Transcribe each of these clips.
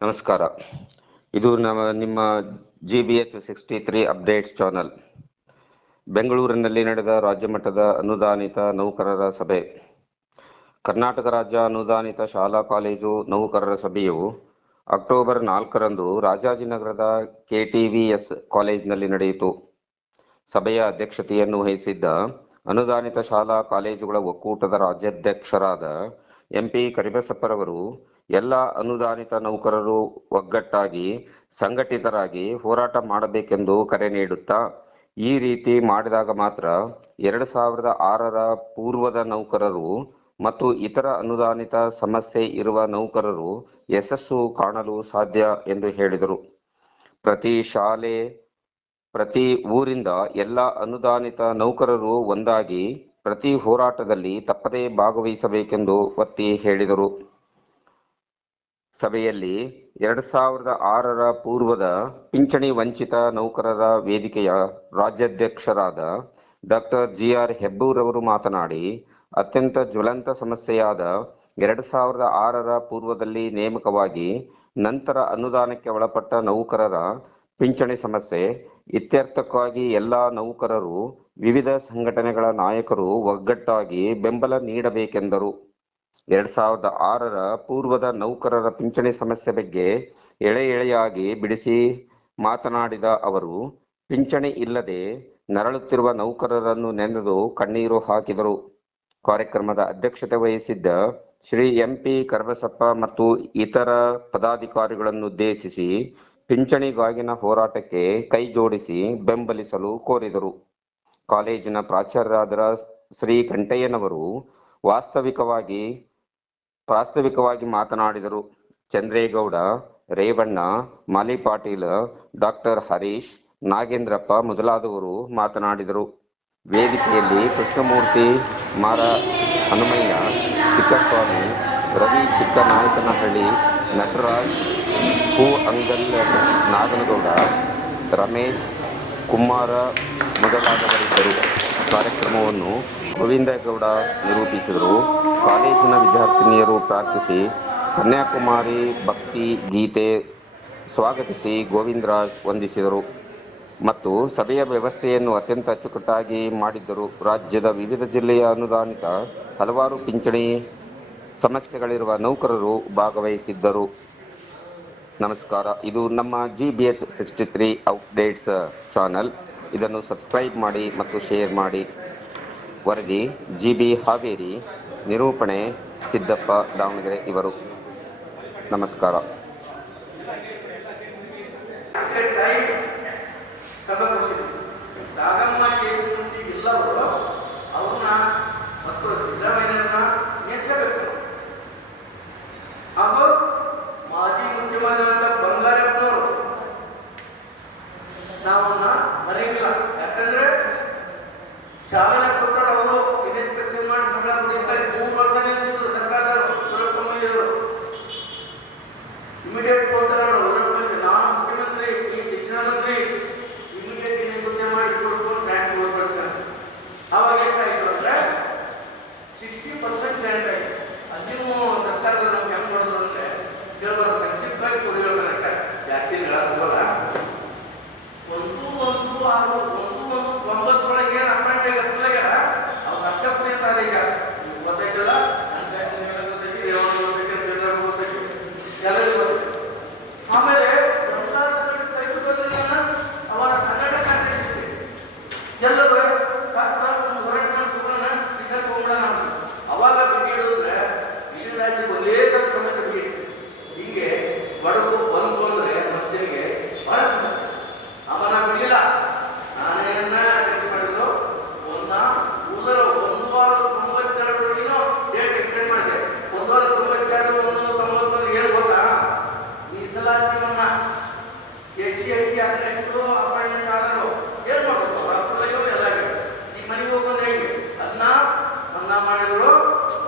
ನಮಸ್ಕಾರ. ಇದು ನಿಮ್ಮ GBH63 ಅಪ್ಡೇಟ್ಸ್ ಚಾನಲ್. ಬೆಂಗಳೂರಿನಲ್ಲಿ ನಡೆದ ರಾಜ್ಯ ಮಟ್ಟದ ಅನುದಾನಿತ ನೌಕರರ ಸಭೆ. ಕರ್ನಾಟಕ ರಾಜ್ಯ ಅನುದಾನಿತ ಶಾಲಾ ಕಾಲೇಜು ನೌಕರರ ಸಭೆಯು ಅಕ್ಟೋಬರ್ 4ರಂದು ರಾಜಾಜಿನಗರದ KTVS ಕಾಲೇಜಿನಲ್ಲಿ ನಡೆಯಿತು. ಸಭೆಯ ಅಧ್ಯಕ್ಷತೆಯನ್ನು ವಹಿಸಿದ್ದ ಅನುದಾನಿತ ಶಾಲಾ ಕಾಲೇಜುಗಳ ಒಕ್ಕೂಟದ ರಾಜ್ಯಾಧ್ಯಕ್ಷರಾದ MP ಕರಿಬಸಪ್ಪರವರು ಎಲ್ಲ ಅನುದಾನಿತ ನೌಕರರು ಒಗ್ಗಟ್ಟಾಗಿ ಸಂಘಟಿತರಾಗಿ ಹೋರಾಟ ಮಾಡಬೇಕೆಂದು ಕರೆ ನೀಡುತ್ತಾ, ಈ ರೀತಿ ಮಾಡಿದಾಗ ಮಾತ್ರ 2006ರ ಪೂರ್ವದ ನೌಕರರು ಮತ್ತು ಇತರ ಅನುದಾನಿತ ಸಮಸ್ಯೆ ಇರುವ ನೌಕರರು ಯಶಸ್ಸು ಕಾಣಲು ಸಾಧ್ಯ ಎಂದು ಹೇಳಿದರು. ಪ್ರತಿ ಶಾಲೆ, ಪ್ರತಿ ಊರಿಂದ ಎಲ್ಲ ಅನುದಾನಿತ ನೌಕರರು ಒಂದಾಗಿ ಪ್ರತಿ ಹೋರಾಟದಲ್ಲಿ ತಪ್ಪದೇ ಭಾಗವಹಿಸಬೇಕೆಂದು ಒತ್ತಿ ಹೇಳಿದರು. ಸಭೆಯಲ್ಲಿ 2006ರ ಪೂರ್ವದ ಪಿಂಚಣಿ ವಂಚಿತ ನೌಕರರ ವೇದಿಕೆಯ ರಾಜ್ಯಾಧ್ಯಕ್ಷರಾದ ಡಾಕ್ಟರ್ GR ಹೆಬ್ಬೂರವರು ಮಾತನಾಡಿ, ಅತ್ಯಂತ ಜ್ವಲಂತ ಸಮಸ್ಯೆಯಾದ 2006ರ ಪೂರ್ವದಲ್ಲಿ ನೇಮಕವಾಗಿ ನಂತರ ಅನುದಾನಕ್ಕೆ ಒಳಪಟ್ಟ ನೌಕರರ ಪಿಂಚಣಿ ಸಮಸ್ಯೆ ಇತ್ಯರ್ಥಕ್ಕಾಗಿ ಎಲ್ಲ ನೌಕರರು, ವಿವಿಧ ಸಂಘಟನೆಗಳ ನಾಯಕರು ಒಗ್ಗಟ್ಟಾಗಿ ಬೆಂಬಲ ನೀಡಬೇಕೆಂದರು. 2006ರ ಪೂರ್ವದ ನೌಕರರ ಪಿಂಚಣಿ ಸಮಸ್ಯೆ ಬಗ್ಗೆ ಎಳೆಯಾಗಿ ಬಿಡಿಸಿ ಮಾತನಾಡಿದ ಅವರು, ಪಿಂಚಣಿ ಇಲ್ಲದೆ ನರಳುತ್ತಿರುವ ನೌಕರರನ್ನು ನೆನೆದು ಕಣ್ಣೀರು ಹಾಕಿದರು. ಕಾರ್ಯಕ್ರಮದ ಅಧ್ಯಕ್ಷತೆ ವಹಿಸಿದ್ದ ಶ್ರೀ MP ಕರಿಬಸಪ್ಪ ಮತ್ತು ಇತರ ಪದಾಧಿಕಾರಿಗಳನ್ನುದ್ದೇಶಿಸಿ ಪಿಂಚಣಿಗಾಗಿನ ಹೋರಾಟಕ್ಕೆ ಕೈ ಜೋಡಿಸಿ ಬೆಂಬಲಿಸಲು ಕೋರಿದರು. ಕಾಲೇಜಿನ ಪ್ರಾಚಾರ್ಯರಾದ ಶ್ರೀ ಕಂಠಯ್ಯನವರು ಪ್ರಾಸ್ತಾವಿಕವಾಗಿ ಮಾತನಾಡಿದರು. ಚಂದ್ರೇಗೌಡ, ರೇವಣ್ಣ, ಮಾಲಿ ಪಾಟೀಲ್, ಡಾಕ್ಟರ್ ಹರೀಶ್, ನಾಗೇಂದ್ರಪ್ಪ ಮೊದಲಾದವರು ಮಾತನಾಡಿದರು. ವೇದಿಕೆಯಲ್ಲಿ ಕೃಷ್ಣಮೂರ್ತಿ, ಮಾರ ಹನುಮಯ್ಯ, ಚಿಕ್ಕಸ್ವಾಮಿ, ರವಿ ಚಿಕ್ಕನಾಯಕನಹಳ್ಳಿ, ನಟರಾಜ್, ಅಂಗಲ್, ನಾಗನಗೌಡ, ರಮೇಶ್, ಕುಮಾರ ಮೊದಲಾದವರಿದ್ದರು. ಕಾರ್ಯಕ್ರಮವನ್ನು ಗೋವಿಂದಗೌಡ ನಿರೂಪಿಸಿದರು. ಕಾಲೇಜಿನ ವಿದ್ಯಾರ್ಥಿನಿಯರು ಪ್ರಾರ್ಥಿಸಿ ಕನ್ಯಾಕುಮಾರಿ ಭಕ್ತಿ ಗೀತೆ ಸ್ವಾಗತಿಸಿ ಗೋವಿಂದರಾಜ್ ವಂದಿಸಿದರು ಮತ್ತು ಸಭೆಯ ವ್ಯವಸ್ಥೆಯನ್ನು ಅತ್ಯಂತ ಅಚ್ಚುಕಟ್ಟಾಗಿ ಮಾಡಿದ್ದರು. ರಾಜ್ಯದ ವಿವಿಧ ಜಿಲ್ಲೆಯ ಅನುದಾನಿತ ಹಲವಾರು ಪಿಂಚಣಿ ಸಮಸ್ಯೆಗಳಿರುವ ನೌಕರರು ಭಾಗವಹಿಸಿದ್ದರು. ನಮಸ್ಕಾರ. ಇದು ನಮ್ಮ GBH63 ಅಪ್ಡೇಟ್ಸ್ ಚಾನಲ್. ಇದನ್ನು ಸಬ್ಸ್ಕ್ರೈಬ್ ಮಾಡಿ ಮತ್ತು ಶೇರ್ ಮಾಡಿ. ವರದಿ GB ಹಾವೇರಿ, ನಿರೂಪಣೆ ಸಿದ್ದಪ್ಪ ದಾವಣಗೆರೆ ಇವರು. ನಮಸ್ಕಾರ. ಶಾಲೆನ ಕೊಟ್ಟರು, ಅವರು ಇನ್ಸ್ಪೆಕ್ಷನ್ ಮಾಡಿ ಸಂಬಳ ಕೊಡಿದ್ದಾರೆ. 3 ವರ್ಷ ನಿಲ್ಲಿಸಿದ್ರು ಸರ್ಕಾರದವರು. ವೀರಪ್ಪ ಮೊಯ್ಲಿಯವರು ಇಮಿಡಿಯೇಟ್ ಕೊಡ್ತಾರೆ. ನಾನು ಮುಖ್ಯಮಂತ್ರಿ, ಈ ಶಿಕ್ಷಣ ಮಂತ್ರಿ, ಇಮಿಡಿಯೇಟ್ ನೇಮಕ ಮಾಡಿ ಕೊಡ್ಕೊಂಡು ಗ್ರಾಂಟ್ ಕೊಡ್ತಾರೆ. ಅವಾಗ ಎಷ್ಟಾಯ್ತು ಅಂದ್ರೆ 60% ಗ್ರಾಂಟ್ ಆಯ್ತು. ಅದನ್ನು ಸರ್ಕಾರದ ನಮ್ಗೆ ಹೆಂಗೆ ಮಾಡೋದು ಅಂದ್ರೆ ಕೆಲವರು ಸಂಕ್ಷಿಪ್ತವಾಗಿ ಕೊಡಿಯೋದಕ್ಕೆ ಯಾಕೆ ಹೇಳೋಲ್ಲ. 1/1/9 ಅಪಾಯಿಂಟ್ ಆಗಿಲ್ಲ. ಅವ್ರು ಕಷ್ಟಪಡಿ ಅಂತ ಆದೇಶ ಗೊತ್ತಾಯ್ತಲ್ಲ. ನನ್ನ ಗೊತ್ತೈತಿ, ರೇವಣ್ಣ ಗೊತ್ತೈತಿ, ಚಂದ್ರಣ್ಣ ಗೊತ್ತೈತಿ, ಎಲ್ಲರಿಗೂ ಗೊತ್ತೈತಿ. ಆಮೇಲೆ ಎಲ್ಲ ಕೈಬಿಟ್ಟೋದ್ರಿಂದ ಅವರ ಸಂಘಟನೆ ನಡೆಸಿದ್ವಿ. ಎಲ್ಲರೂ ಹೋರಾಟ ಮಾಡ್ಕೊಳ್ಳೋಣ, ರಿಸಲ್ಟ್ ಹೋಗೋಣ. ಅವಾಗ ಬಿಗಿಡಿದ್ರೆ ಇಡೀ ರಾಜ್ಯಕ್ಕೆ ಒಂದೇ ಥರ ಸಮಸ್ಯೆ ಬಿಗಿಡಿ. ಹೀಗೆ ಬಡಗು ಬಂತು ಅಂದ್ರೆ ಮನುಷ್ಯನಿಗೆ ಬಹಳ ಸಮಸ್ಯೆ. ಅವನ ಬಿಡಲಿಲ್ಲ. ನಾನೇನ ಅಧ್ಯಕ್ಷ ಮಾಡಿದ್ರು, 1/92 ಡೇಟ್ ಎಕ್ಸ್ಟೆಂಡ್ ಮಾಡಿದೆ. 1/92 1/91 ಏನು ಗೊತ್ತಾ? ಮೀಸಲಾತಿ ಮನ್ನಾ, SC ST ಅಧ್ಯಕ್ಷರು ಅಪಾಯಿಂಟ್ಮೆಂಟ್ ಆದರು. ಏನು ಮಾಡಬೇಕು? ಅಪ್ಲೈಯೋ ಎಲ್ಲ ಈ ಮನೆಗೆ ಹೋಗೋದು ಹೇಗೆ? ಅದನ್ನ ಮನ್ನಾ ಮಾಡಿದ್ರು.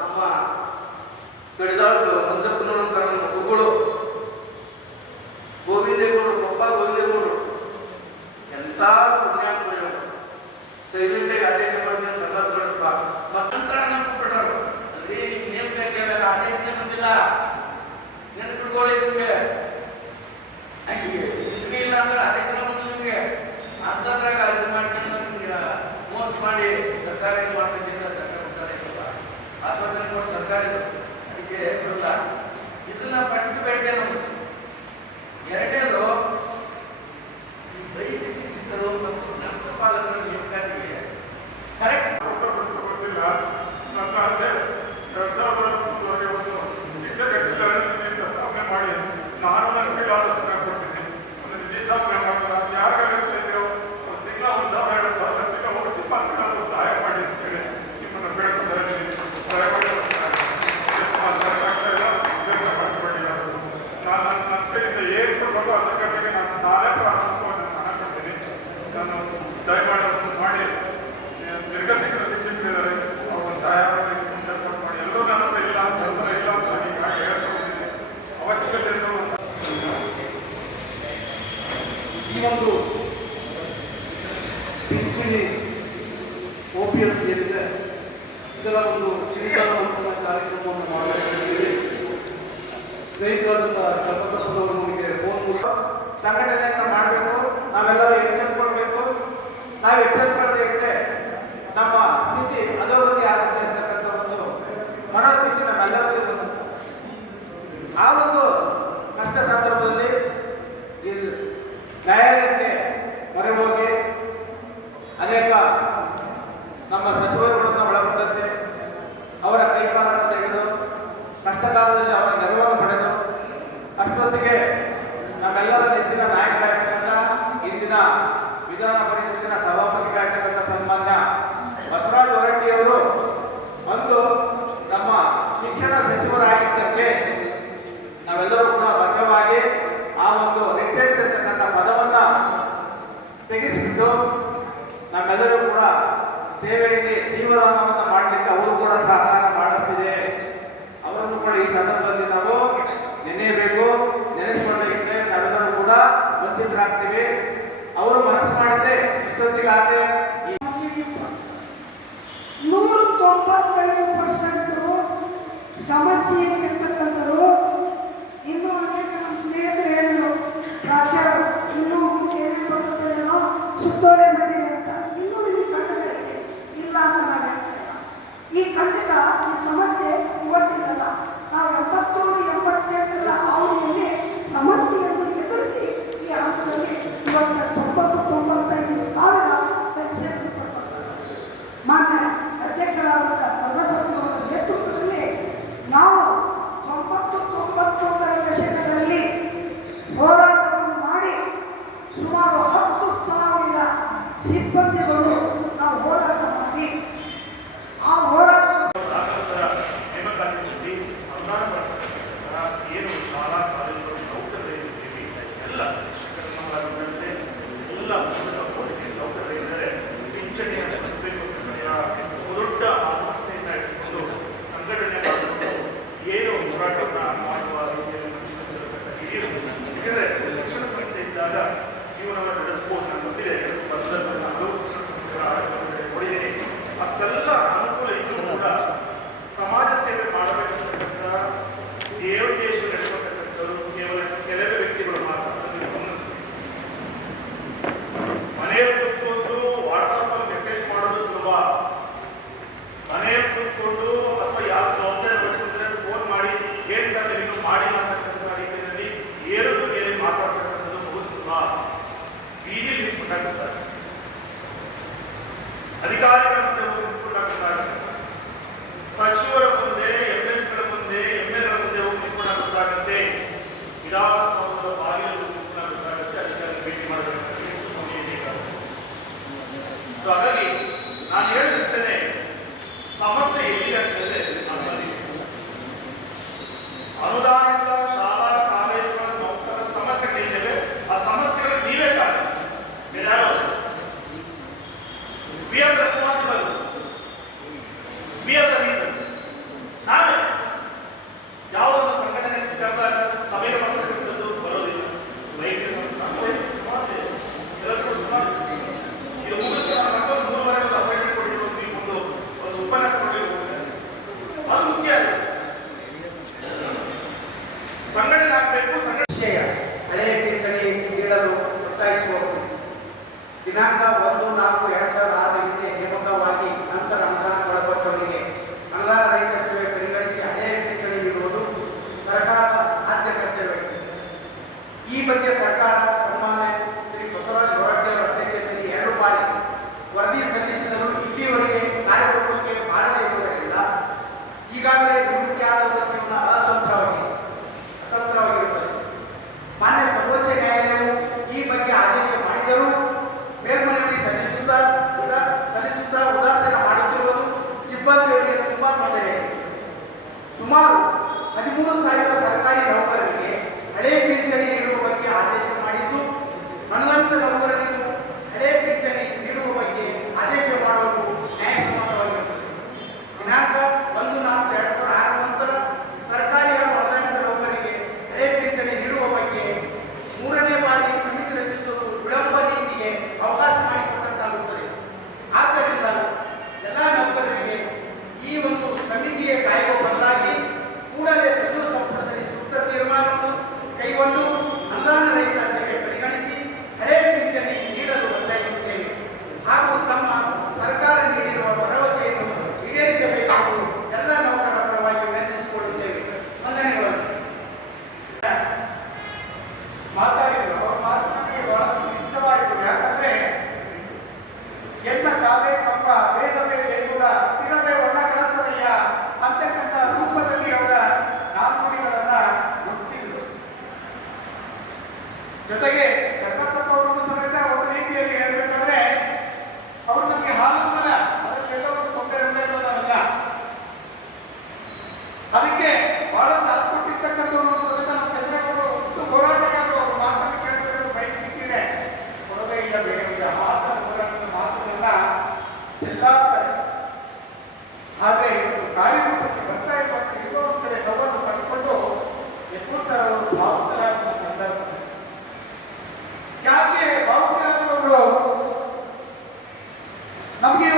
ನಮ್ಮ ಕಡಿದಾಳು ಮಂಜಪ್ಪನವರು ಅಂತ ನಮ್ಮ ಗುರುಗಳು ಗೋವಿಂದೇಗೌಡರು, ಪಪ್ಪ ಗೋವಿಂದೇಗೌಡರು ಎಂತ ಪುಣ್ಯಾತ್ಮರು ಸೈಲೆಂಟಾಗಿ ಆದೇಶ ಮಾಡಿದ ಸಂಘ ನಂತರ ನಮ್ಗೆ ಕೊಟ್ಟರು. ಅಂದ್ರೆ ನೇಮಕ ಆದೇಶನೇ ಬಂದಿಲ್ಲ. ನೆನಪಿಟ್ಕೊಳ್ಳಿ ನಿಮಗೆ. ಈಗ ಇದ್ರಿ ಇಲ್ಲ ಅಂದ್ರೆ ಅದೇ ಸಲ ಬಂದು ನಿಮಗೆ ಅಂತದ್ರಾಗ ಅರ್ಜಿ ಮಾಡ್ಕೊಂಡು ನಿಮ್ಗೆ ಮೋಸ ಮಾಡಿ ಸರ್ಕಾರ ಇದು ಮಾಡ್ತಿದ್ದಿಂದ ಸರ್ಕಾರ ಇತ್ತಲ್ಲ ಆಸ್ಪತ್ರೆ ನೋಡಿ ಸರ್ಕಾರ ಇದು ಅದಕ್ಕೆ ಬರಲ್ಲ. ಇದನ್ನ ಫಸ್ಟ್ ಬೇಡಿಕೆ ನಮ್ಮದು. ಎರಡನೇದು ಈ ದೈಹಿಕ ಶಿಕ್ಷಕರು ಮತ್ತು ಗ್ರಂಥಪಾಲಕರ ನೇಮಕಾತಿಗೆ ಕರೆಕ್ಟ್ ಗೊತ್ತಿಲ್ಲ. ನನ್ನ ಆಸೆ 2003 ಒಂದು ಶಿಕ್ಷಕ ಜಿಲ್ಲಾಡಳಿತ ಸ್ಥಾಪನೆ ಮಾಡಿ ನಾನು ನನ್ನ ಕೈಲಿ ಆಲೋಚನೆ ಕೊಡ್ತೀನಿ. ಒಂದು ನಿಧಿ ಸ್ಥಾಪನೆ ಮಾಡೋಣ. ಯಾರಿಗಾಗುತ್ತೆ ಇದೆಯೋ ಒಂದು ತಿಂಗಳ 1,000 2,000 ಸಿಕ್ಕ ಹೋಗಿಸಿ ಮಾತ್ರ ಸಹಾಯ ಮಾಡಿ ಅಂತ ಹೇಳಿ ನಿಮ್ಮನ್ನು ಬೇಡ್ಕೊಳ್ತಾ ಇದ್ದೀನಿ. ನಾನು ನನ್ನ ಕೈಯಿಂದ ಏನು ಕೊಡಬೇಕು ಆ ಸಂಘಟನೆಗೆ ನಾನೇ ಪ್ರಾರಂಭವನ್ನು ಹಣ ಕೊಡ್ತೀನಿ. ನಾನು ದಯಮಾಡಿ ಅದನ್ನು ಮಾಡಿ ನಿರ್ಗತಿಕರ ಶಿಕ್ಷಕರಿದ್ದಾರೆ ಅವ್ರನ್ನ ಸಹಾಯ ಮಾಡಿ ಎಲ್ಲರೂ ನನ್ನ ಹತ್ರ ಇಲ್ಲ ಕೆಲಸ ಇಲ್ಲ ಅಂತ ನಾನು ಈಗ ಹೇಳ್ಕೊಂಡಿದ್ದೀನಿ. ಅವಶ್ಯಕತೆ ಈ ಒಂದು ಪಿಂಚಣಿ OPS ಏನಿದೆ ಇದರ ಒಂದು ಚಿಂತನವಂತನ ಕಾರ್ಯಕ್ರಮವನ್ನು ಮಾಡಬೇಕಿದೆ. ಸ್ನೇಹಿತರಾದಂಥ ಕಲ್ಪಸಪ್ಪನವರು ನಮಗೆ ಫೋನ್ ಮೂಲಕ ಸಂಘಟನೆಯನ್ನು ಮಾಡಬೇಕು. ನಾವೆಲ್ಲರೂ ಎಚ್ಚೆತ್ತುಕೊಳ್ಬೇಕು. ನಾವು ಎಚ್ಚೆತ್ತುಕೊಳ್ಳದೆ ಇಟ್ಟರೆ ನಮ್ಮ ಸ್ಥಿತಿ ಅಧೋಗತಿ ಆಗುತ್ತೆ ಅಂತಕ್ಕಂಥ ಒಂದು ಮನೋಸ್ಥಿತಿ ನಮ್ಮೆಲ್ಲರಲ್ಲಿ ಬಂದಿದೆ. ಆ ಒಂದು ಕಷ್ಟ ಸಂದರ್ಭದಲ್ಲಿ ಈ ನ್ಯಾಯಾಲಯಕ್ಕೆ ಮೊರೆ ಹೋಗಿ ಅನೇಕ ನಮ್ಮ ಸಚಿವರುಗಳನ್ನು ಒಳಗೊಂಡಂತೆ ಅವರ ಕೈಕಾಲನ್ನು ತೆಗೆದು ಕಷ್ಟಕಾಲದಲ್ಲಿ ಅವರ ನೆರವನ್ನು ಪಡೆದು ಅಷ್ಟೊತ್ತಿಗೆ ನಮ್ಮೆಲ್ಲರ ನೆಚ್ಚಿನ ನಾಯಕರಾಗಿರ್ತಕ್ಕಂಥ ಇಂದಿನ ವಿಧಾನ ಪರಿಷತ್ತಿನ ಸಭಾಪತಿಗಳಾಗಿರ್ತಕ್ಕಂಥ ಸನ್ಮಾನ್ಯ ಬಸವರಾಜ ಹೊರಟ್ಟಿಯವರು ಒಂದು ನಮ್ಮ ಶಿಕ್ಷಣ ಸಚಿವರಾಗಿದ್ದಕ್ಕೆ ನಾವೆಲ್ಲರೂ ಕೂಡ ಬಚಾವಾಗಿ ಆ ಒಂದು ರಿಟ್ರೆಂಚ್ ಅಂತಕ್ಕಂಥ ಪದವನ್ನು ತೆಗೆಸಿಬಿಟ್ಟು ನಮ್ಮೆಲ್ಲರೂ ಕೂಡ ಸೇವೆಯಲ್ಲಿ ಜೀವದಾನವನ್ನು ಮಾಡಲಿಕ್ಕೆ ಅವರು ಕೂಡ ಸಹಕಾರ ಮಾಡುತ್ತಿದೆ. ಅವರನ್ನು ಕೂಡ ಈ ಸಂದರ್ಭದಲ್ಲಿ ನಾವು ನೆನೆಯಬೇಕು. ನೆನೆಸಿಕೊಂಡಾಗಿದ್ದರೆ ನಾವೆಲ್ಲರೂ ಕೂಡ ವಂಚಿತರಾಗ್ತೀವಿ. ಅವರು ಮನಸ್ಸು ಮಾಡಿದ್ರೆ ಇಷ್ಟೊತ್ತಿಗಾಗಲೇ 195% ಸಮಸ್ಯೆ ಇರ್ತಕ್ಕಂಥವ್ರು. ಇನ್ನೂ ಅನೇಕ ನಮ್ಮ ಸ್ನೇಹಿತರು ಹೇಳಿದರು, ರಾಜ್ಯ ಇನ್ನೂ ಮುಂದೆ ಏನೇನು ಬರ್ತದೇನೋ ಸುತ್ತೋಲೆ ಬಂದಿದೆ ಅಂತ. ಇನ್ನೂ ಈ ಖಂಡಿತ ಇದೆ, ಇಲ್ಲ ಅಂತ ನಾನು ಹೇಳ್ತೇನೆ. ಈ ಖಂಡಿತ ಈ ಸಮಸ್ಯೆ ಇವತ್ತಿದ್ದಲ್ಲ. ನಾವು 70-88ರ ಅವಧಿಯಲ್ಲಿ ಸಮಸ್ಯೆಯನ್ನು ಎದುರಿಸಿ ಈ ಹಂತದಲ್ಲಿ ಇವತ್ತು 90-95,000 ಪೆನ್ಷನ್ ಕೊಡ್ತಾರೆ. ಮಾನ್ಯ ಅಧ್ಯಕ್ಷರಾದಂಥ ಕಲ್ಪಸಪ್ಪನವರ ನೇತೃತ್ವದಲ್ಲಿ ನಾವು 90-91ರ ದಶಕದಲ್ಲಿ ಹೋರಾಟವನ್ನು ಮಾಡಿ ಸುಮಾರು 10,000 ಸಿಬ್ಬಂದಿಗಳು ನಾವು ಹೋರಾಟ ಮಾಡಿ ಆ ಹೋರಾಟ ನೇಮಕಾತಿಯಲ್ಲಿ ಅನುದಾನ ಏನು ಶಾಲಾ ಕಾಲೇಜುಗಳು ನೌಕರರಿದ್ದೀವಿ ಎಲ್ಲ ಶಿಕ್ಷಕರನ್ನಾಗಿದ್ದಂತೆ ಎಲ್ಲ ನೌಕರರಿದ್ದರೆ ಪಿಂಚಣಿಯನ್ನು ನಡೆಸಬೇಕು ಅಂತ ದೊಡ್ಡ ಆಸೆಯನ್ನು ಇಟ್ಟುಕೊಂಡು ಸಂಘಟನೆ ಮಾಡಿಕೊಂಡು ಏನು ಹೋರಾಟವನ್ನು ಮಾಡುವ ರೀತಿಯಲ್ಲಿ ಹಿರಿಯರು. ಯಾಕೆಂದರೆ ಶಿಕ್ಷಣ ಸಂಸ್ಥೆ ಇದ್ದಾಗ ಜೀವನವನ್ನು ನಡೆಸಬಹುದು. ನಾನು ಗೊತ್ತಿದೆ, ನಾನು ಹಲವು ಶಿಕ್ಷಣ ಸಂಸ್ಥೆಗಳ ಆಡಳಿತ ನೋಡಿದ್ದೀನಿ. ಅಷ್ಟೆಲ್ಲ ಅನುಕೂಲ ಇದ್ದರೂ ಕೂಡ ಸಮಾಜ ಸೇವೆ ಮಾಡಬೇಕಂತಕ್ಕಂಥ ದೇಶ ನಡೆಸತಕ್ಕಂಥದ್ದು ಕೇವಲ ಕೆಲವೇ ವ್ಯಕ್ತಿಗಳು ಮಾತ್ರ. ಅದನ್ನು ಗಮನಿಸಬೇಕು. ಮನೆಯಲ್ಲಿ ಕೂತ್ಕೊಂಡು ವಾಟ್ಸಪ್ಪಲ್ಲಿ ಮೆಸೇಜ್ ಮಾಡೋದು ಸುಲಭ. ಮನೆಯಲ್ಲಿ ಕೂತ್ಕೊಂಡು ಅಥವಾ ಯಾವ ಜವಾಬ್ದಾರಿ ವಹಿಸ್ಕೊಂಡ್ರೆ ಫೋನ್ ಮಾಡಿ ಏನು ಸರ್ ನೀವು ಮಾಡಿಲ್ಲ ಅಂತಕ್ಕಂಥ ರೀತಿಯಲ್ಲಿ ಏರದು ಮೇಲೆ ಮಾತಾಡ್ತಕ್ಕಂಥದ್ದು ಬಹು ಸುಲಭ. ಬೀದಿಲಿ ನಿಂತ್ಕೊಂಡಾಗುತ್ತಾರೆ, ಅಧಿಕಾರಿಗಳ ಮುಂದೆ ಹೋಗಿ ನಿಂತ್ಕೊಂಡಾಗುತ್ತಾರೆ, ಸಚಿವರ ದಿನಾಂಕ 1/4/2006 ಹಿಂದೆ ನೇಮಕವಾಗಿ ನಂತರ ಅನುದಾನಗೊಳಪಟ್ಟವರಿಗೆ ಅನುದಾನ ರಹಿತ ಸೇವೆ ಪರಿಗಣಿಸಿ ಹಳೆಯ ಪಿಂಚಣಿ ನೀಡುವುದು ಸರ್ಕಾರದ ಆದ್ಯ ಕರ್ತವ್ಯವಾಗಿದೆ. ಈ ಬಗ್ಗೆ ಸರ್ಕಾರ ಸನ್ಮಾನ್ಯ ಶ್ರೀ ಬಸವರಾಜ ಹೊರಟ್ಟಿ ಅವರ ಅಧ್ಯಕ್ಷತೆಯಲ್ಲಿ 2 ಬಾರಿ ವರದಿ ಸಲ್ಲಿಸಿದರೂ ಇಲ್ಲಿಯವರೆಗೆ ಕಾರ್ಯರೂಪಕ್ಕೆ ಬಾರದೇ ಇರುವುದರಿಂದ ಈಗಾಗಲೇ ನಿವೃತ್ತಿಯಾದವರ ಜೀವನ ಅತಂತ್ರವಾಗಿರುತ್ತದೆ. ಮಾನ್ಯ ಸರ್ವೋಚ್ಚ ನ್ಯಾಯಾಲಯವು ಈ ಬಗ್ಗೆ ಆದೇಶ ಮಾಡಿದರೂ ಮೇಲ್ಮನವಿ ಸಲ್ಲಿಸುತ್ತಾ ಉದಾಸೀನ ಮಾಡುತ್ತಿರುವುದು ಸಿಬ್ಬಂದಿಯವರಿಗೆ ತುಂಬಾ ತೊಂದರೆಯಾಗಿದೆ. ಸುಮಾರು 13,000 ಸರ್ಕಾರಿ ನೌಕರರಿಗೆ ಹಳೆ ಪಿಂಚಣಿ ನೀಡುವ ಬಗ್ಗೆ ಆದೇಶ ಮಾಡಿದ್ದು, ಅನುದಾನಿತ ನೌಕರರಿಗೂ ಹಳೆ ಪಿಂಚಣಿ ನೀಡುವ ಬಗ್ಗೆ ಆದೇಶ ಮಾಡುವುದು ನ್ಯಾಯಸಮ್ಮತವಾಗಿರುತ್ತದೆ. ದಿನಾಂಕ 1/4/2006 ನಂತರ ಸರ್ಕಾರಿ ಹಾಗೂ ಅನುದಾನಿತ ನೌಕರರಿಗೆ ಹಳೆ ಪಿಂಚಣಿ ನೀಡುವ ಬಗ್ಗೆ 3ನೇ ಬಾರಿ ಸಮಿತಿ ರಚಿಸುವುದು ವಿಳಂಬ ನೀತಿಗೆ ಅವಕಾಶ ಮಾಡಿಕೊಟ್ಟಂತಾಗುತ್ತದೆ. ಆದ್ದರಿಂದ ಎಲ್ಲ ನೌಕರರಿಗೆ ಈ ಒಂದು ಸಮಿತಿಯ ಕಾಯುವ ಬದಲಾಗಿ ಕೂಡಲೇ ಸಚಿವ ಸಂಪುಟದಲ್ಲಿ ಸೂಕ್ತ ತೀರ್ಮಾನವನ್ನು ಕೈಗೊಂಡು ಅನುದಾನ ರಹಿತ ಸೇವೆ ಪರಿಗಣಿಸಿ ಹಳೆ ಪಿಂಚಣಿ ನೀಡಲು ಒತ್ತಾಯಿಸುತ್ತೇವೆ ಹಾಗೂ ತಮ್ಮ ಸರ್ಕಾರ ನೀಡಿರುವ ಭರವಸೆಯನ್ನು ಈಡೇರಿಸಬೇಕೆಂದು ಎಲ್ಲ ನೌಕರರ ಪರವಾಗಿ ವಿನಂತಿಸಿಕೊಳ್ಳುತ್ತೇವೆ. ವಂದನೆಗಳು. ಮಾತಾಡಿದ್ರು. ಅವ್ರ ಮಾತು ನನಗೆ ಬಹಳಷ್ಟು ಇಷ್ಟವಾಯಿತು. ಯಾಕಂದ್ರೆ ಎನ್ನ ಕಾಲೇ ಕಂಬ ದೇಹವೇ ದೇಗುಲ ಸಿರವೇ ಒಣ ಕಳಸವಯ್ಯ ಅಂತಕ್ಕಂಥ ರೂಪದಲ್ಲಿ ಅವರ ನಾಲ್ನುಡಿಗಳನ್ನ ಮುಗಿಸಿದ್ರು. ಜೊತೆಗೆ ಕರ್ಕಸಪ್ಪ ಅವ್ರಿಗೂ ಸಮೇತ ಒಂದು ರೀತಿಯಲ್ಲಿ ಹೇಳ್ಬೇಕಂದ್ರೆ ಅವರು ನಮಗೆ ಹಾಲುಮನ ಅದರಲ್ಲೆಲ್ಲ ಒಂದು ತೊಂದರೆ ಉಂಟಾಗಲ್ಲ. ಅದಕ್ಕೆ ಬಹಳ ಸಾಥ್ ಕೊಟ್ಟಿರ್ತಕ್ಕಂಥವ್ರು ಸಮೇತ ನಮ್ಮ ಚಂದ್ರೇಗೌಡರು ಒಂದು ಹೋರಾಟಗಾರರು ಅವ್ರ ಮಾತನ್ನು ಕೇಳಬೇಕಾದ್ರೆ ಬೈಕ್ ಸಿಕ್ಕಿದೆ ಕೊಡೋದೇ ಇಲ್ಲ ಬೇರೆ ಮಾತನ್ನ ಹೋರಾಟದ ಮಾತುಗಳನ್ನ ಚೆಲ್ಲಾಡ್ತಾರೆ. ಆದ್ರೆ ಇದು ಕಾರ್ಯರೂಪಕ್ಕೆ ಬರ್ತಾ ಇರುವಂತ ಎಲ್ಲೋ ಒಂದು ಕಡೆ ನೋವನ್ನು ಕಂಡುಕೊಂಡು ಯತ್ನೂರ್ ಸರ್ ಅವರು ಭಾವುಕರಾದ ಸಂದರ್ಭ. ಯಾಕೆ ಭಾವುಕರಾದವರು ನಮಗೆ